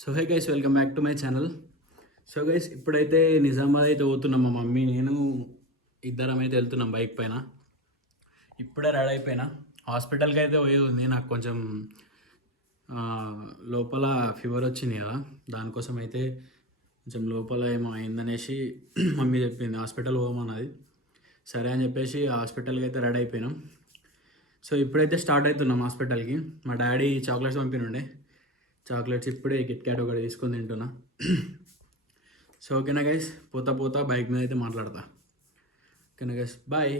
So hi guys, welcome back to my channel. So guys, ఇప్పుడైతే నిజామాబాద్ అయితే పోతున్నాం. మా మమ్మీ నేను ఇద్దరం అయితే వెళ్తున్నాం బైక్ పైన. ఇప్పుడే రెడీ అయిపోయినా. హాస్పిటల్కి అయితే పోయేది ఉంది. నాకు కొంచెం లోపల ఫీవర్ వచ్చింది కదా, దానికోసం అయితే కొంచెం లోపల ఏమో అయిందనేసి మమ్మీ చెప్పింది హాస్పిటల్ పోమన్నది. సరే అని చెప్పేసి హాస్పిటల్కి అయితే రెడీ అయిపోయినాం. సో ఇప్పుడైతే స్టార్ట్ అవుతున్నాం హాస్పిటల్కి. మా డాడీ చాక్లెట్స్ పంపినుండే. చాక్లెట్స్ ఇప్పుడే కిట్ క్యాట్ ఒకటి తీసుకొని తింటున్నా. సో ఓకేనా గైస్, పోతా పోతా బైక్ మీద అయితే మాట్లాడతా. ఓకేనా గైస్, బాయ్.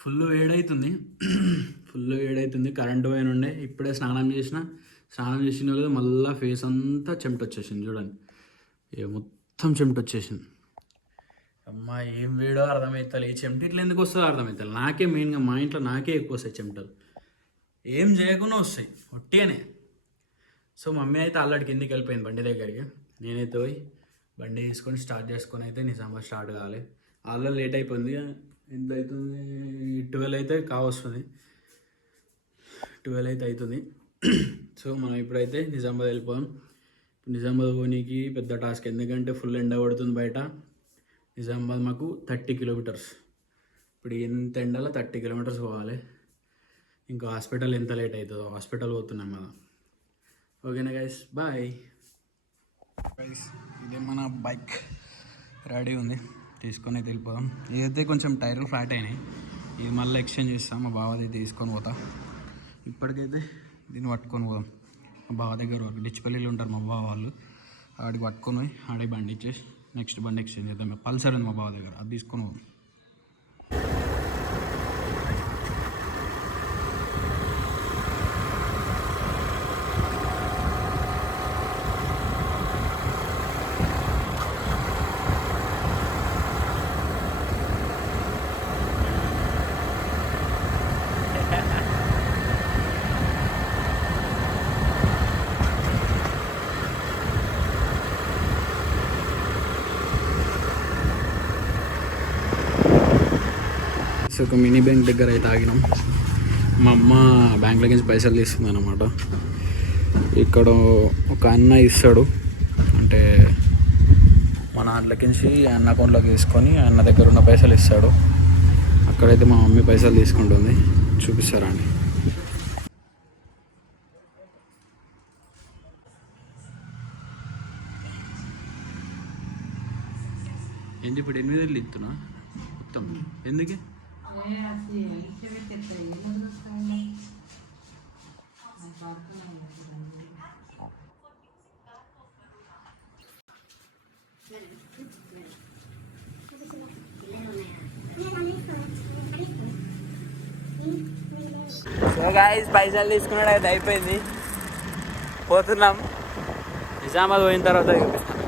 ఫుల్ వేడవుతుంది. కరెంటు పోయిన ఉండే. ఇప్పుడే స్నానం చేసిన వాళ్ళు మళ్ళీ ఫేస్ అంతా చెమట వచ్చేసింది. చూడండి, మొత్తం చెమట వచ్చేసింది. అమ్మా ఏం వేడో అర్థమవుతుంది. ఈ చెమట ఇట్లా ఎందుకు వస్తుందో అర్థమవుతుంది. నాకే మెయిన్గా మా ఇంట్లో నాకే ఎక్కువ వస్తాయి చెమటలు. ఏం చేయకుండా వస్తాయి ఒట్టిగానే. సో మమ్మీ అయితే అల్లడికి కిందికి వెళ్ళిపోయింది బండి దగ్గరికి. నేనైతే పోయి బండి తీసుకొని స్టార్ట్ చేసుకొని అయితే నిజామాబాద్ స్టార్ట్ కావాలి. ఆల్రెడీ లేట్ అయిపోయింది. ఎంత అవుతుంది? 12 అయితే కావస్తుంది. 12 అయితే అవుతుంది. సో మనం ఇప్పుడైతే నిజామాబాద్ వెళ్ళిపోదాం. నిజామాబాద్ పోనీకి పెద్ద టాస్క్, ఎందుకంటే ఫుల్ ఎండ పడుతుంది బయట. నిజామాబాద్ మాకు 30 కిలోమీటర్స్. ఇప్పుడు ఎంత ఎండలో 30 కిలోమీటర్స్ పోవాలి. ఇంకా హాస్పిటల్ ఎంత లేట్ అవుతుందో. హాస్పిటల్ పోతున్నాం కదా. ఓకేనా గైస్, బాయ్. గైస్, ఇదే మన బైక్ రెడీ ఉంది, తీసుకొని అయితే వెళ్ళిపోదాం. ఇదైతే కొంచెం టైర్లు ఫ్లాట్ అయినాయి. ఇది మళ్ళీ ఎక్స్చేంజ్ చేస్తాం. మా బావది తీసుకొని పోతా. ఇప్పటికైతే దీన్ని పట్టుకొని పోదాం. మా బావ దగ్గర వరకు డిచ్చిపల్లిలో ఉంటారు మా బావ వాళ్ళు. ఆడికి పట్టుకొని పోయి ఆడికి బండి ఇచ్చేసి నెక్స్ట్ బండి ఎక్స్చేంజ్ చేద్దాం. పల్సర్ ఉంది మా బావ దగ్గర, అది తీసుకొని పోదాం. ఒక మినీ బ్యాంక్ దగ్గర అయితే ఆగినాం. మా అమ్మ బ్యాంక్లో నుంచి పైసలు తీస్తుంది అన్నమాట. ఇక్కడ ఒక అన్న ఇస్తాడు, అంటే మన దాంట్లోకించి అన్న అకౌంట్లోకి తీసుకొని అన్న దగ్గర ఉన్న పైసలు ఇస్తాడు. అక్కడైతే మా మమ్మీ పైసలు తీసుకుంటుంది. చూపిస్తారా అండి? ఏంటి ఇప్పుడు 8,000 ఇస్తున్నా మొత్తం ఎందుకే? సో గైస్, పైసలు తీసుకున్నాడు అయితే అయిపోయింది. పోతున్నాం. నిజామాబాద్ పోయిన తర్వాత చూపిస్తాను.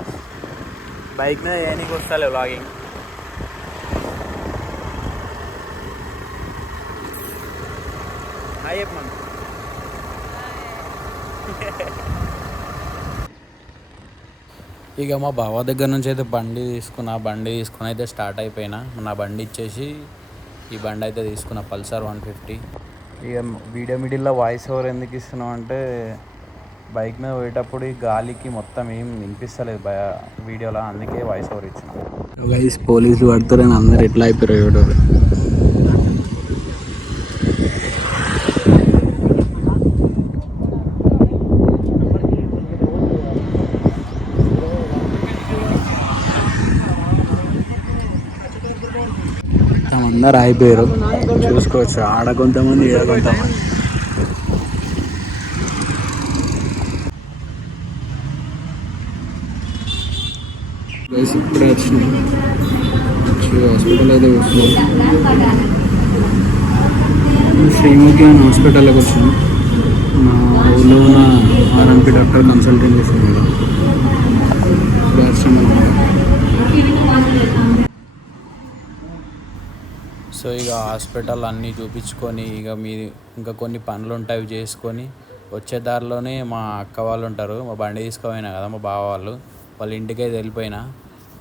బైక్ మీద ఏనికి వస్తాలే వ్లాగింగ్. చెప్పమను. ఇక మా బావ దగ్గర నుంచి అయితే బండి తీసుకుని అయితే స్టార్ట్ అయిపోయినా. నా బండి ఇచ్చేసి ఈ బండి అయితే తీసుకున్న పల్సర్ 150. ఇక వీడియో మిడిల్లో వాయిస్ ఓవర్ ఎందుకు ఇస్తున్నాం అంటే, బైక్ మీద పోయేటప్పుడు ఈ గాలికి మొత్తం ఏం వినిపిస్తలేదు వీడియోలో, అందుకే వాయిస్ ఓవర్ ఇచ్చినాం. గైస్, పోలీసులు పడతారని అందరు ఎట్లా అయిపోయారు. అందరు అయిపోయారు, చూసుకోవచ్చు. ఆడ కొంతమంది, ఈడ కొంతమంది. ఇప్పుడే వచ్చినాం, హాస్పిటల్ అయితే వస్తున్నాం. శ్రీముఖి అని హాస్పిటల్లోకి వచ్చినాం. మా ఊళ్ళో ఉన్న ఆర్ఎంపీ డాక్టర్ కన్సల్టింగ్ చేస్తున్నాడు. ఇప్పుడు వచ్చినాం అనమాట. సో ఇక హాస్పిటల్ అన్నీ చూపించుకొని ఇంకా కొన్ని పనులు ఉంటాయి చేసుకొని వచ్చే దారిలోనే మా అక్క వాళ్ళు ఉంటారు. మా బండి తీసుకుపోయినా కదా మా బావ వాళ్ళ ఇంటికైతే వెళ్ళిపోయినా.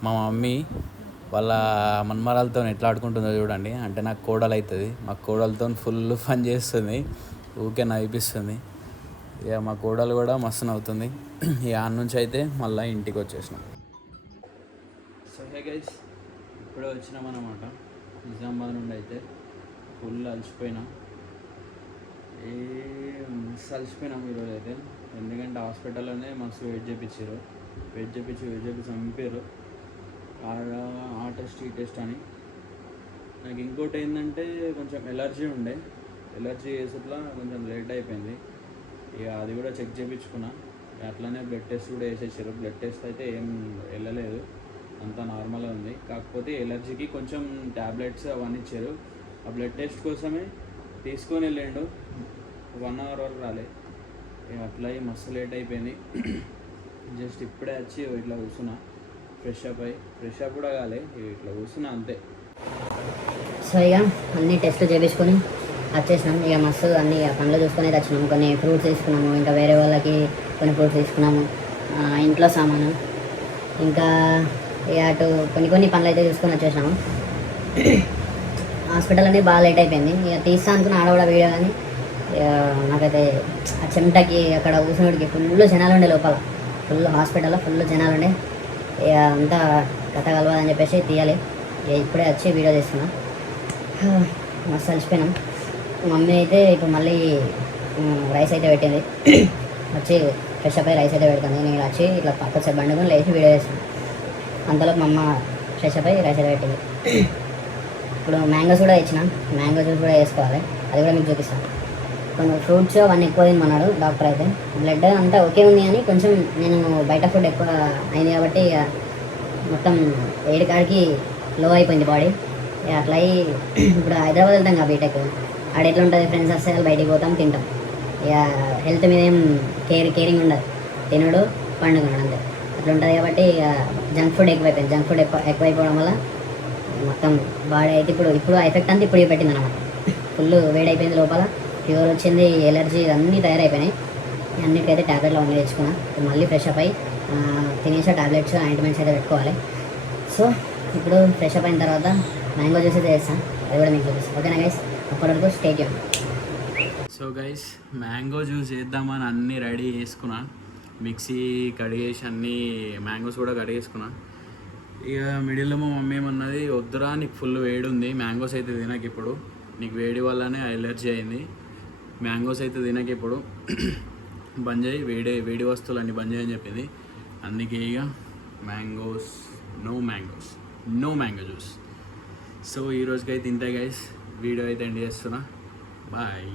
మా మమ్మీ వాళ్ళ మన్మరాలతో ఎట్లా ఆడుకుంటుందో చూడండి. అంటే నాకు కోడలు అవుతుంది. మా కోడలతో ఫుల్ ఫన్ చేస్తుంది, ఊకే నవ్విపిస్తుంది. ఇక మా కోడలు కూడా మస్తు నవ్వుతుంది. ఇక ఆడ నుంచి అయితే మళ్ళీ ఇంటికి వచ్చేసినాం. సో హే గైస్, ఇప్పుడే వచ్చినాం అన్నమాట నిజామాబాద్ నుండి. అయితే ఫుల్ అలసిపోయినా, మస్తు అలసిపోయినాం ఈరోజు అయితే. ఎందుకంటే హాస్పిటల్లోనే మస్తు వెయిట్ చేయించారు, వెయిట్ చేయించి చంపారు. ఆ టెస్ట్ ఈ టెస్ట్ అని. నాకు ఇంకోటి ఏంటంటే కొంచెం ఎలర్జీ ఉండే, ఎలర్జీ చేసేట్లా కొంచెం లేట్ అయిపోయింది. ఇక అది కూడా చెక్ చేయించుకున్నా. అట్లనే బ్లడ్ టెస్ట్ కూడా వేసేసారు. బ్లడ్ టెస్ట్ అయితే ఏం వెళ్ళలేదు, అంతా నార్మల్గా ఉంది. కాకపోతే ఎలర్జీకి కొంచెం ట్యాబ్లెట్స్ అవన్నీ ఇచ్చారు. ఆ బ్లడ్ టెస్ట్ కోసమే తీసుకొని వెళ్ళిండు, 1 అవర్ వరకు రాలే. ఇక అట్లా మస్తు లేట్ అయిపోయింది. జస్ట్ ఇప్పుడే వచ్చి ఇట్లా కూర్చున్నా, ఫ్రెష్ అప్ కూడా కాలే, ఇట్లా కూర్చున్నా అంతే. సో ఇక అన్ని టెస్ట్లు చేయించుకొని వచ్చేసినాం. ఇక మస్తు అన్ని పనులు చూసుకొని వచ్చినాము. కొన్ని ఫ్రూట్స్ తీసుకున్నాము, ఇంకా వేరే వాళ్ళకి కొన్ని ఫ్రూట్స్ తీసుకున్నాము, ఇంట్లో సామాను, ఇంకా ఇక అటు కొన్ని పనులు అయితే చూసుకొని వచ్చేసినాము. హాస్పిటల్ అనేది బాగా లేట్ అయిపోయింది. ఇక తీస్తా అనుకున్న ఆడ కూడా వీడియో, కానీ ఇక నాకైతే ఆ చెమటకి అక్కడ కూర్చున్నోడికి ఫుల్ జనాలు ఉండే లోపల, ఫుల్ హాస్పిటల్లో ఫుల్ జనాలు ఉండే. ఇక అంతా కథ కలవదని చెప్పేసి తీయాలి. ఇక ఇప్పుడే వచ్చి వీడియో తీస్తున్నా. మస్తు అలసిపోయినాం. మమ్మీ అయితే ఇప్పుడు మళ్ళీ రైస్ అయితే పెట్టింది. వచ్చి ఫ్రెష్ అప్ అయ్యి రైస్ అయితే పెడుతుంది. నేను వచ్చి ఇట్లా పక్క బండుకొని లేచి వీడియో చేస్తాను. అంతలోపు మా అమ్మ ఫ్రెష్ అప్ అయ్యి రైస్ అయితే పెట్టింది. ఇప్పుడు మ్యాంగోస్ కూడా ఇచ్చిన, మ్యాంగో జ్యూస్ కూడా వేసుకోవాలి, అది కూడా మీకు చూపిస్తాను. కొన్ని ఫ్రూట్స్ అవన్నీ ఎక్కువ తినమన్నాడు డాక్టర్ అయితే. బ్లడ్ అంతా ఓకే ఉంది, కానీ కొంచెం నేను బయట ఫుడ్ ఎక్కువ అయింది కాబట్టి ఇక మొత్తం ఏడికాడికి లో అయిపోయింది బాడీ. అట్లా అయ్యి ఇప్పుడు హైదరాబాద్ వెళ్తాం కదా బీటెక్, ఆడ ఎట్లా ఉంటుంది, ఫ్రెండ్స్ వస్తే బయటికి పోతాం, తింటాం. ఇక హెల్త్ మీద ఏం కేరింగ్ ఉండదు, తినడు పండుగ అంతే అట్లా ఉంటుంది. కాబట్టి ఇక జంక్ ఫుడ్ ఎక్కువైపోయింది. జంక్ ఫుడ్ ఎక్కువైపోవడం వల్ల మొత్తం బాడీ అయితే ఇప్పుడు ఎఫెక్ట్ అంతా ఇప్పుడు పెట్టింది అనమాట. ఫుల్ వేడైపోయింది లోపల, ఫీవర్ వచ్చింది, ఎలర్జీ అన్నీ తయారైపోయినాయి. అన్నిటికైతే ట్యాబ్లెట్లు అవన్నీ తెచ్చుకున్నా. మళ్ళీ ఫ్రెష్ అప్ అయ్యి తినేసే ట్యాబ్లెట్స్ ఆయింట్మెంట్స్ అయితే పెట్టుకోవాలి. సో ఇప్పుడు ఫ్రెష్ అప్ అయిన తర్వాత మ్యాంగో జ్యూస్ అయితే చేస్తాను, అది కూడా మీకు చూపిస్తాను. ఓకేనా గైస్, అప్పటి వరకు stay tune. So guys, mango juice చేద్దామని అన్నీ రెడీ చేసుకున్నా, మిక్సీ కడిగేసి అన్నీ మ్యాంగోస్ కూడా కడిగేసుకున్నా. ఇక మిడిల్లో మా మమ్మీ ఏమన్నది, వద్దురా నీకు ఫుల్ వేడి ఉంది, మ్యాంగోస్ అయితే తినక ఇప్పుడు, నీకు వేడి వల్లనే ఎలర్జీ అయింది, మ్యాంగోస్ అయితే తినక ఇప్పుడు, బంద్ చేయి, వేడి వస్తువులు అన్నీ బంద్ చేయని చెప్పింది. అందుకే ఇక నో మ్యాంగో జ్యూస్. సో ఈరోజుకైతే ఇంతే గైస్, వీడియో అయితే ఎండ్ చేస్తున్నా. బాయ్.